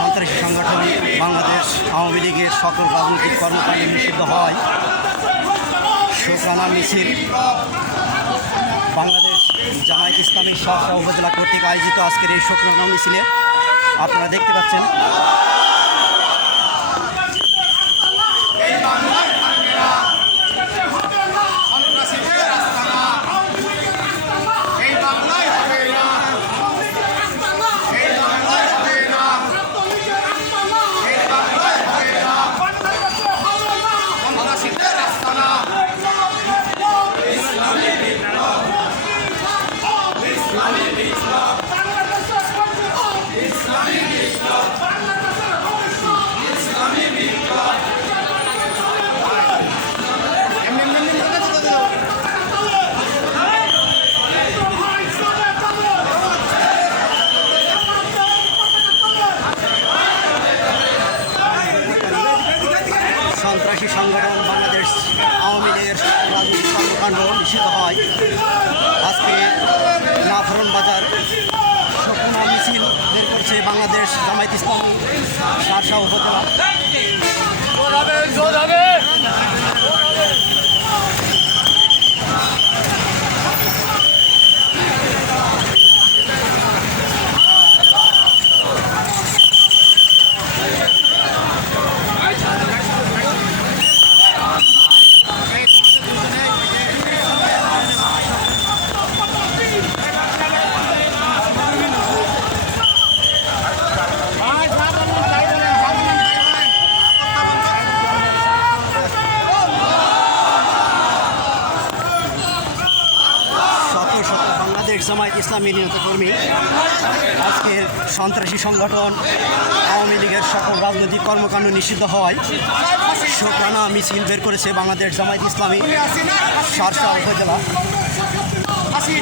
সন্ত্রাসী সংগঠন বাংলাদেশ আওয়ামী লীগের সকল রাজনৈতিক কর্মকাণ্ড নিষিদ্ধ হয়। শোকানা মিছিল বাংলাদেশ জামায়াত ইসলামী সহসা উপজেলা কর্তৃক আয়োজিত আজকের এই শোকানা মিছিলে আপনারা দেখতে পাচ্ছেন। ইসলামী নেতাকর্মী আজকের সন্ত্রাসী সংগঠন আওয়ামী লীগের সকল রাজনৈতিক কর্মকাণ্ড নিষিদ্ধ হওয়ায় শোকানা মিছিল বের করেছে বাংলাদেশ জামায়াত ইসলামী সারসা উপজেলা ফাঁসি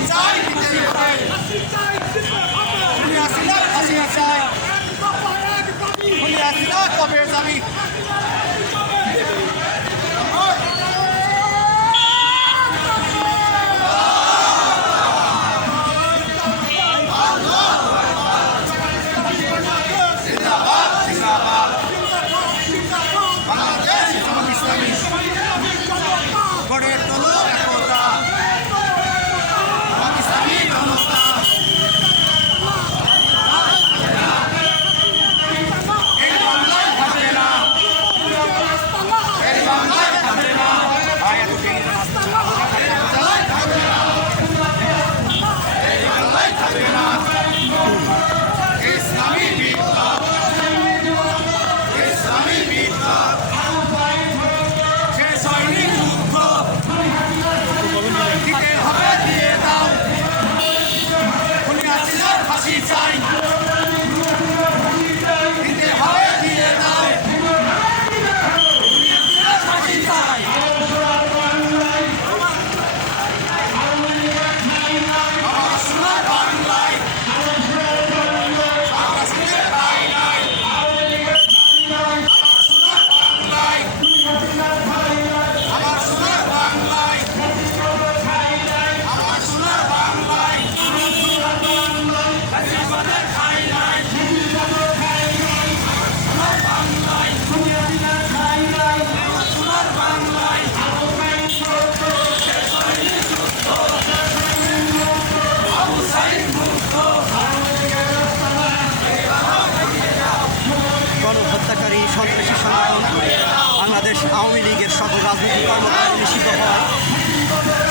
নিষিদ্ধ হওয়ায়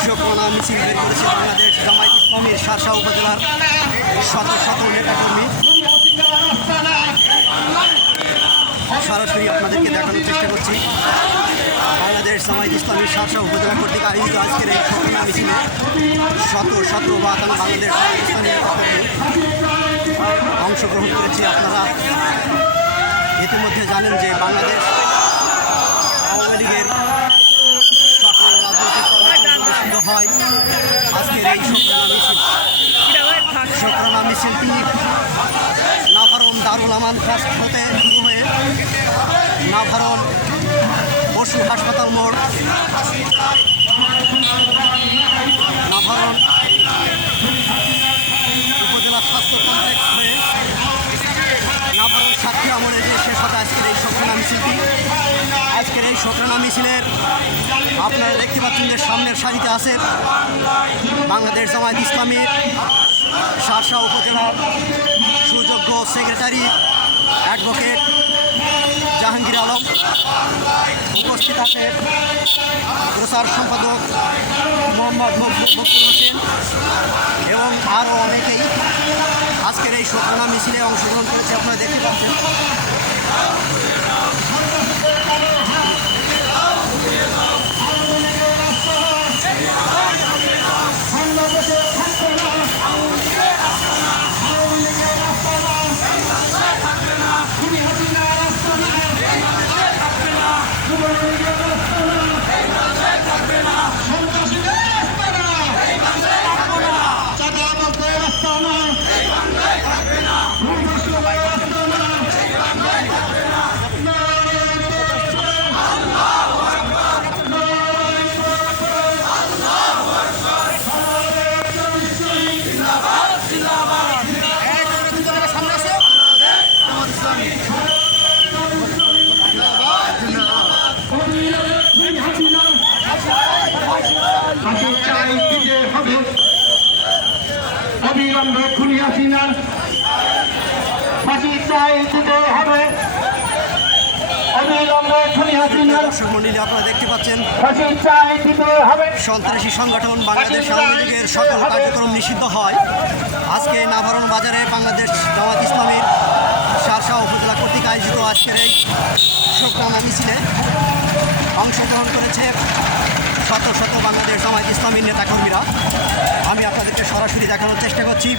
শোকনা মিছিল বের করেছে বাংলাদেশ জামায়াত ইসলামীর শাসা উপজেলার শত শত নেতাকর্মী সরাসরি আপনাদেরকে দেখানোর চেষ্টা করছি। বাংলাদেশ জামায়াত ইসলামী শাসা উপজেলা কর্তৃক আয়োজিত আজকের এই শোকনা মিছিলে শত শত বাতান বাংলাদেশ অংশগ্রহণ করেছে। আপনারা ইতিমধ্যে জানেন যে বাংলাদেশ আওয়ামী লীগের সকল রাজনৈতিক কর্মকাণ্ড নিষিদ্ধ হয়। আজকের এই শোকরানা মিছিল। শোকরানা মিছিলটি নাভারণ দারুল আমান ফার্স্ট হতে শুরু হয়ে নাভারণ পশু হাসপাতাল মোড়, নাভারণ এই শোকরানা মিছিলের আপনারা দেখতে পাচ্ছেন যে সামনের সারিতে আছে বাংলাদেশ জামায়াত ইসলামীর শারশা উপজেলার সুযোগ্য সেক্রেটারি অ্যাডভোকেট জাহাঙ্গীর আলম। উপস্থিত আছে প্রচার সম্পাদক মোহাম্মদ মকবুল হোসেন এবং আরও অনেকেই আজকের এই শোকরানা মিছিলে অংশগ্রহণ করেছে। আপনারা দেখতে দর্শক আপনারা দেখতে পাচ্ছেন, সন্ত্রাসী সংগঠন বাংলাদেশ আওয়ামী লীগের সকল কার্যক্রম নিষিদ্ধ হয়। আজকে নাভারণ বাজারে বাংলাদেশ জামাত ইসলামীর শারশা উপজেলা কর্তৃক আয়োজিত আজকের এই শোকরানা মিছিলে অংশগ্রহণ করেছে শত শত বাংলাদেশ জামাত ইসলামীর নেতাকর্মীরা। আমি আপনাদেরকে সরাসরি দেখানোর চেষ্টা করছি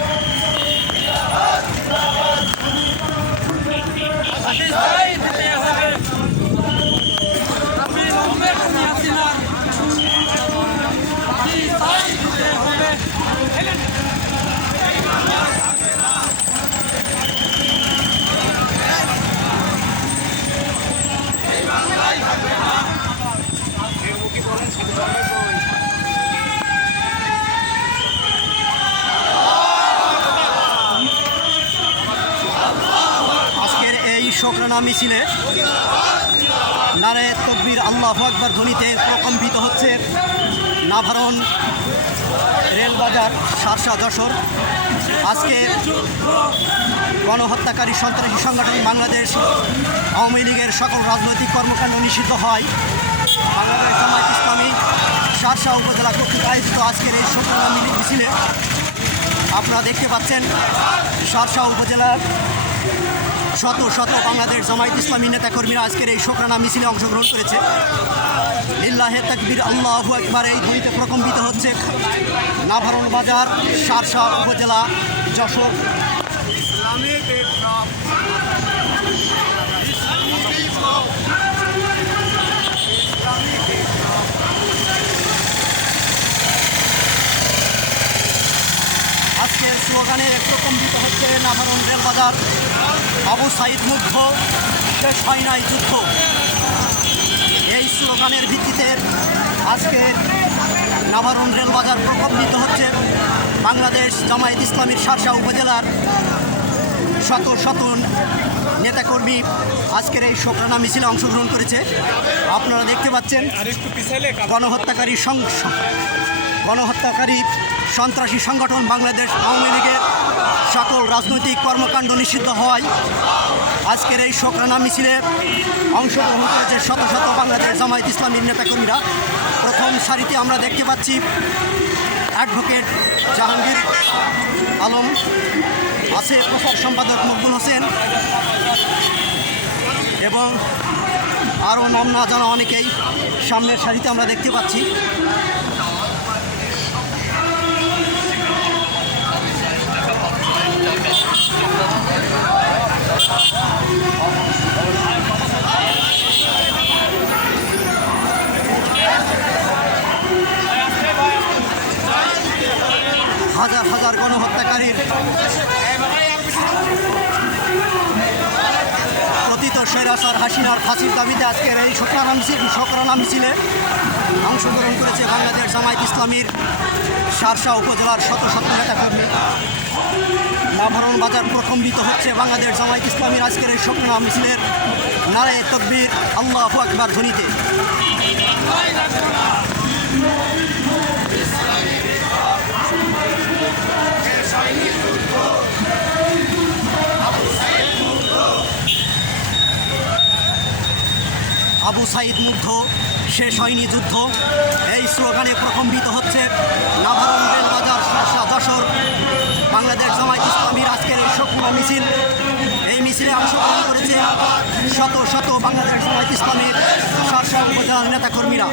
আজকের এই শোকরানা মিছিলে। নারে তকবির আল্লাহ আকবর ধ্বনিতে প্রকম্পিত হচ্ছে নাভারণ রেলবাজার সারসা যশোর। আজকে গণহত্যাকারী সন্ত্রাসী সংগঠন বাংলাদেশ আওয়ামী লীগের সকল রাজনৈতিক কর্মকাণ্ড নিষিদ্ধ হয়। বাংলাদেশ জামায়াত ইসলামী সারসা উপজেলা কর্তৃক আয়োজিত আজকের এই শোকরানা মিলি- মিছিলে আপনারা দেখতে পাচ্ছেন সারসা উপজেলার শত শত বাংলাদেশ জামায়াত ইসলামী নেতাকর্মীরা আজকের এই শোকরানা মিছিলে অংশগ্রহণ করেছে। লিল্লাহে তাকবির, আল্লাহু একবার এই ধ্বনিতে প্রকম্পিত হচ্ছে নাভারণ বাজার সারসা উপজেলা, যশোর। আজকের স্লোগানের প্রকম্পিত হচ্ছে নাভারণ রেলবাজার। আবু সাইদ মুগ্ধ শেষ হয় নাই যুদ্ধ। এই স্লোগানের ভিত্তিতে আজকে নাভারণ রেলবাজার প্রকম্পিত হচ্ছে। বাংলাদেশ জামায়াত ইসলামীর শারশা উপজেলার শত শত নেতাকর্মী আজকের এই শোকরানা মিছিলে অংশগ্রহণ করেছে। আপনারা দেখতে পাচ্ছেন গণহত্যাকারী সং- গণহত্যাকারী সন্ত্রাসী সংগঠন বাংলাদেশ আওয়ামী লীগের সকল রাজনৈতিক কর্মকাণ্ড নিষিদ্ধ হওয়ায় আজকের এই শোকরানা মিছিলে অংশগ্রহণ করেছে শত শত বাংলাদেশ জামায়াত ইসলামীর নেতাকর্মীরা। প্রথম সারিতে আমরা দেখতে পাচ্ছি অ্যাডভোকেট জাহাঙ্গীর আলম, আছে প্রচার সম্পাদক মকবুল হোসেন এবং আরও নাম না জানা অনেকেই সামনের সারিতে আমরা দেখতে পাচ্ছি। হাজার হাজার গণহত্যাকারীর প্রতীত সেরাসার হাসিনার ফাঁসির দাবিতে আজকের এই শোকরানা মিছিল শোকরানা মিছিলে অংশগ্রহণ করেছে বাংলাদেশ জামায়াত ইসলামীর সারসা উপজেলার শত শত নেতাকর্মী। নাভরণ বাজার প্রকম্বিত হচ্ছে বাংলাদেশ জামায়াত ইসলামীর আজকের এই স্বপ্ন মিছিলের নারায় তকবীর, আল্লাহ আকবার ধ্বনিতে। আবু সাইদ মুগ্ধ, শেষ হয়নি যুদ্ধ। এই স্লোগানে মিছিল। এই মিছিলে অংশগ্রহণ করেছে শত শত বাংলাদেশ ইসলামের সরকার নেতা কর্মীরা